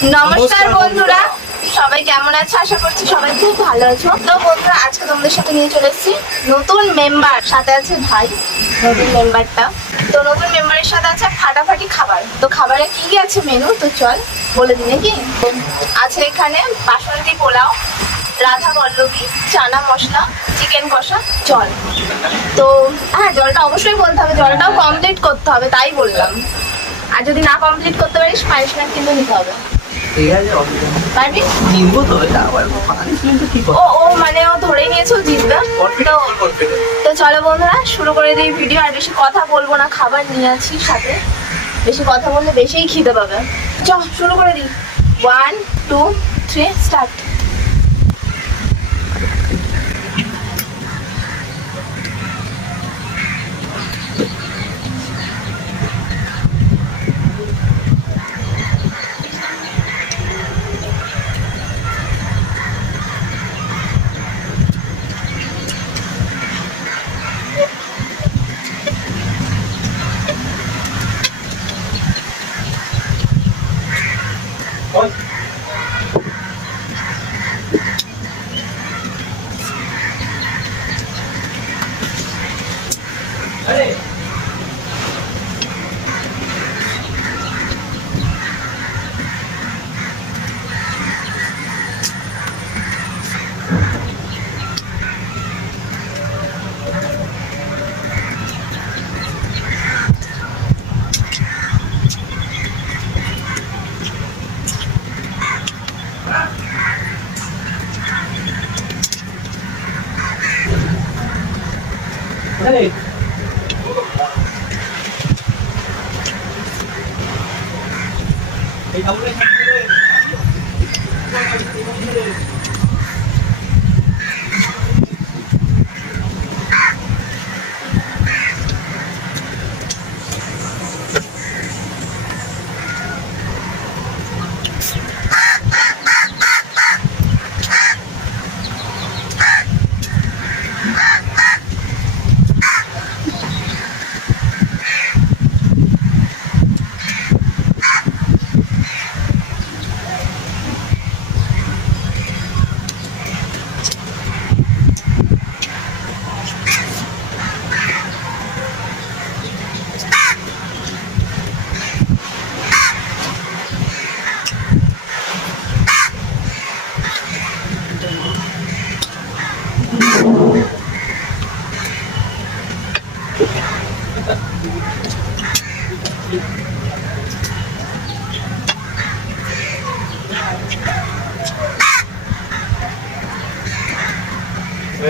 নমস্কার বন্ধুরা, সবাই কেমন আছো? আশা করছি সবাই খুব ভালো আছো। তো বন্ধুরা, আজকে তোমাদের সাথে নিয়ে চলে এসেছি নতুন মেম্বার। সাথে আছে ভাই, নতুন মেম্বারটা। তো নতুন মেম্বারের সাথে আছে ফাটাফাটি খাবার। তো খাবারে কি কি আছে মেনু, তো চল বলে দিই নাকি। আছে এখানে বাসমতি পোলাও, রাধা পল্লবী, চানা মশলা, চিকেন কষা, জল। তো হ্যাঁ, জলটা অবশ্যই বলতে হবে, জলটাও কমপ্লিট করতে হবে, তাই বললাম। আর যদি না কমপ্লিট করতে পারিস পানিশমেন্ট কিন্তু নিতে হবে। পারবি? ও মানে ও ধরেই নিয়েছে, ও জিতবে। তো চলো বন্ধুরা, শুরু করে দিই ভিডিও। আর বেশি কথা বলবো না, খাবার নিয়ে আছি সাথে। বেশি কথা বললে বেশিই খিদে পাবে। চল শুরু করে দিই। 1 2 3 স্টার্ট।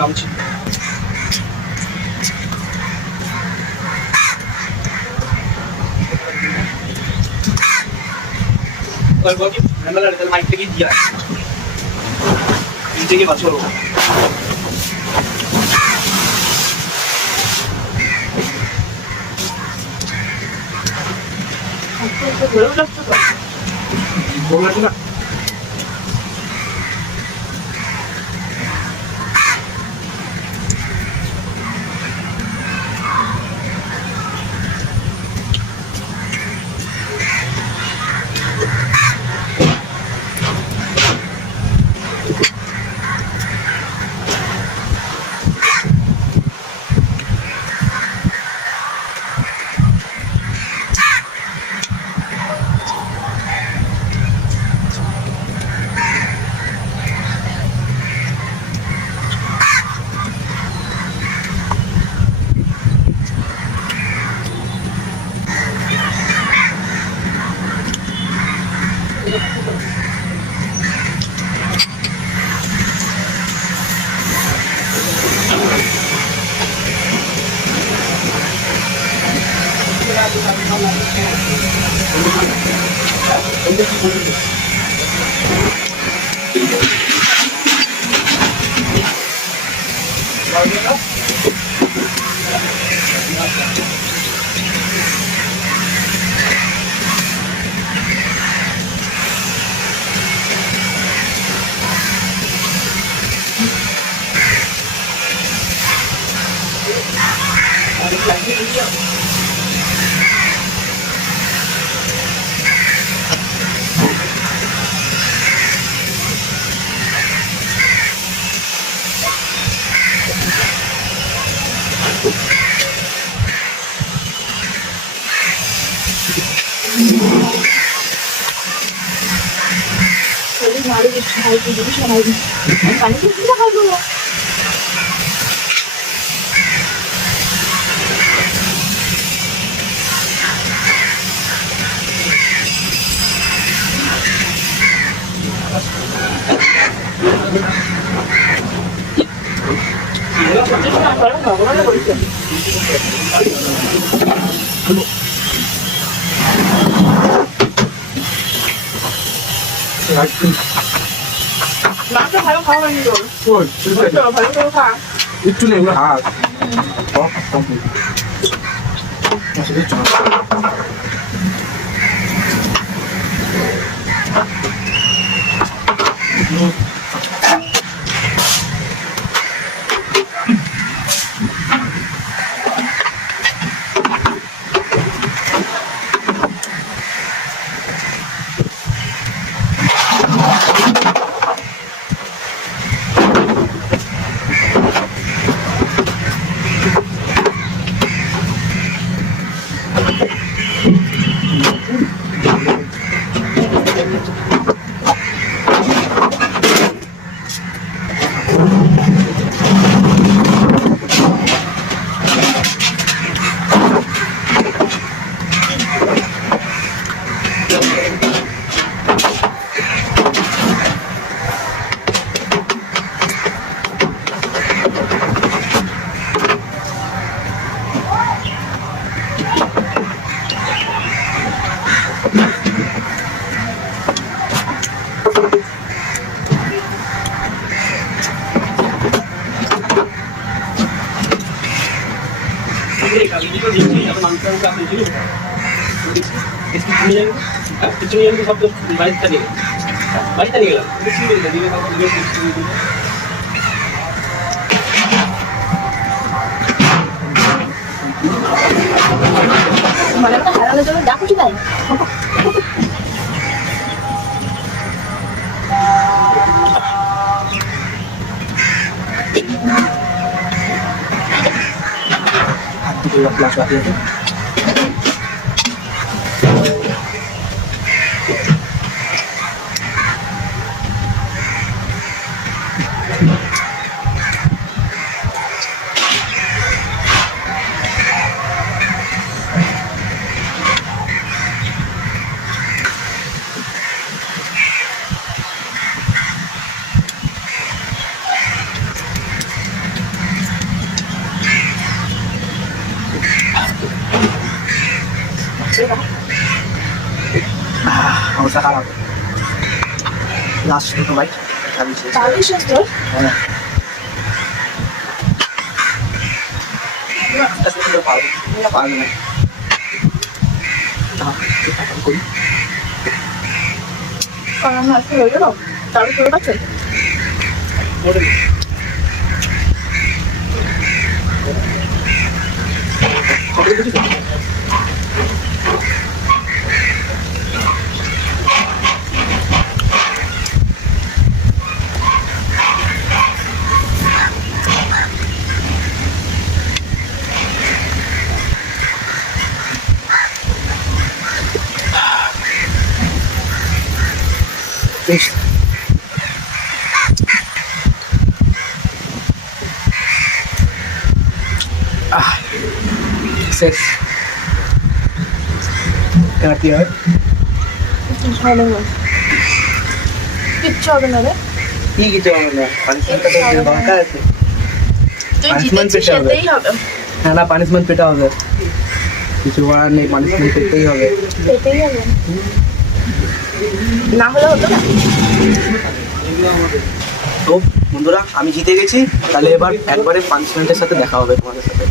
নামছি মাইক থেকে দিয়া থেকে বাঁচো না আলু দিচ্ছি, ভাই দিয়ে দিবি সবাই পানি দিচ্ছি না খাইবো। ভগবান বলছে মাছটা ভালো খাওয়া হয়নি তো, ভালো করে খা। একটু নেই হাত মানে একটা হারানোর জন্য যা খুশি তাই। প্লাস বাকি আছে অবস্থা খারাপ লাস্ট দুটো বাইক তাহলে সুস্থ হ্যাঁ পারবে না কারণ আজকে হয়ে গেল তাহলে করে পাচ্ছেন শেষ এবার কি হবে কিচ্ছু হবে না রে কি কিছু হবে না পানিশমেন্টটা তো দরকার আছে তুই Punishment জিতেছিস পেতে হবে। সেটাই হবে হ্যাঁ না পানিশমেন্ট পেতে হবে কিছু করার নেই পানিশমেন্ট পেতেই হবে সেটাই হবে না হলে হতো না তো বন্ধুরা আমি জিতে গেছি তাহলে এবার একবারে পানিশমেন্টের সাথে দেখা হবে তোমাদের সাথে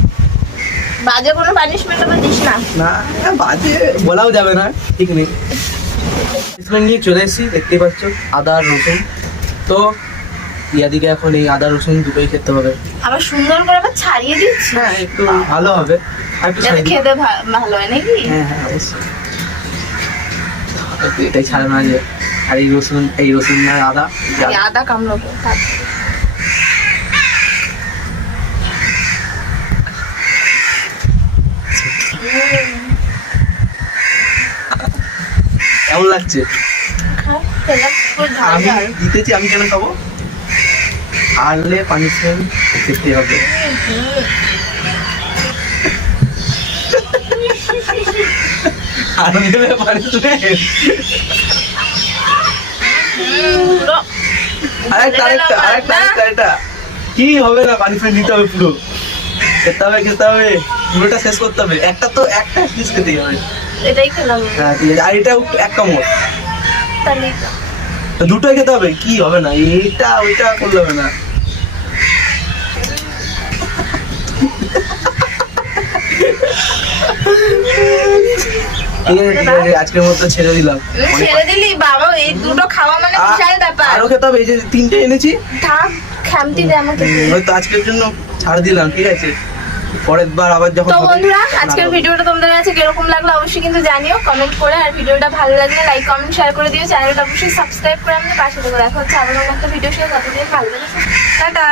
বাজে কোনো পানিশমেন্ট আবার দিস না না বাজে বলাও যাবে না ঠিক নেই পানিশমেন্ট নিয়ে চলে এসেছি দেখতেই পাচ্ছ আদা আর রসুন তো ইয়াদিকে এখন এই আদা রসুন দুটোই খেতে হবে আবার সুন্দর করে আবার ছাড়িয়ে দিচ্ছি হ্যাঁ একটু ভালো হবে আর একটু যাতে ছাড়িয়ে দিই। খেতে ভালো হয় নাকি হ্যাঁ হ্যাঁ অবশ্যই এটাই ছাড়ে না যে আর এই রসুন আর আদা এই আদা কামড়াবো কেমন লাগছে? আমি জিতেছি, আমি কেন খাবো? হারলে পানিশমেন্ট খেতে হবে। হারলে পানিশমেন্ট। আরেকটা কি হবে না, পানিশমেন্ট নিতে হবে পুরো, খেতে হবে পুরোটা শেষ করতে হবে। একটা পিস খেতেই হবে। এটাই খেলাম। হ্যাঁ ঠিক আছে, আর এটা এক কামড়, তাহলে দুটোই খেতে হবে। কি হবে না, এইটা ওইটা করলে হবে না। ঠিক আছে, আজকের মতো ছেড়ে দিলাম। ছেড়ে দিলি বাবা, এই দুটো খাওয়া মানে বিশাল ব্যাপার। আরো খেতে হবে, এই যে 3টে এনেছি। থাক, খামতি দে আমাকে। হয়তো আজকের জন্য ছাড় দিলাম, ঠিক আছে? পরের বার আবার যখন তো বন্ধুরা, আজকের ভিডিওটা তোমাদের কাছে কিরকম লাগলো অবশ্যই কিন্তু জানিও কমেন্ট করে। আর ভিডিওটা ভালো লাগলে লাইক কমেন্ট শেয়ার করে দিও। চ্যানেলটা অবশ্যই সাবস্ক্রাইব করে আমাদের পাশে থেকে। দেখা হচ্ছে আবার অন্য একটা ভিডিওর সাথে। ততদিন ভালো থাকো, টাটা।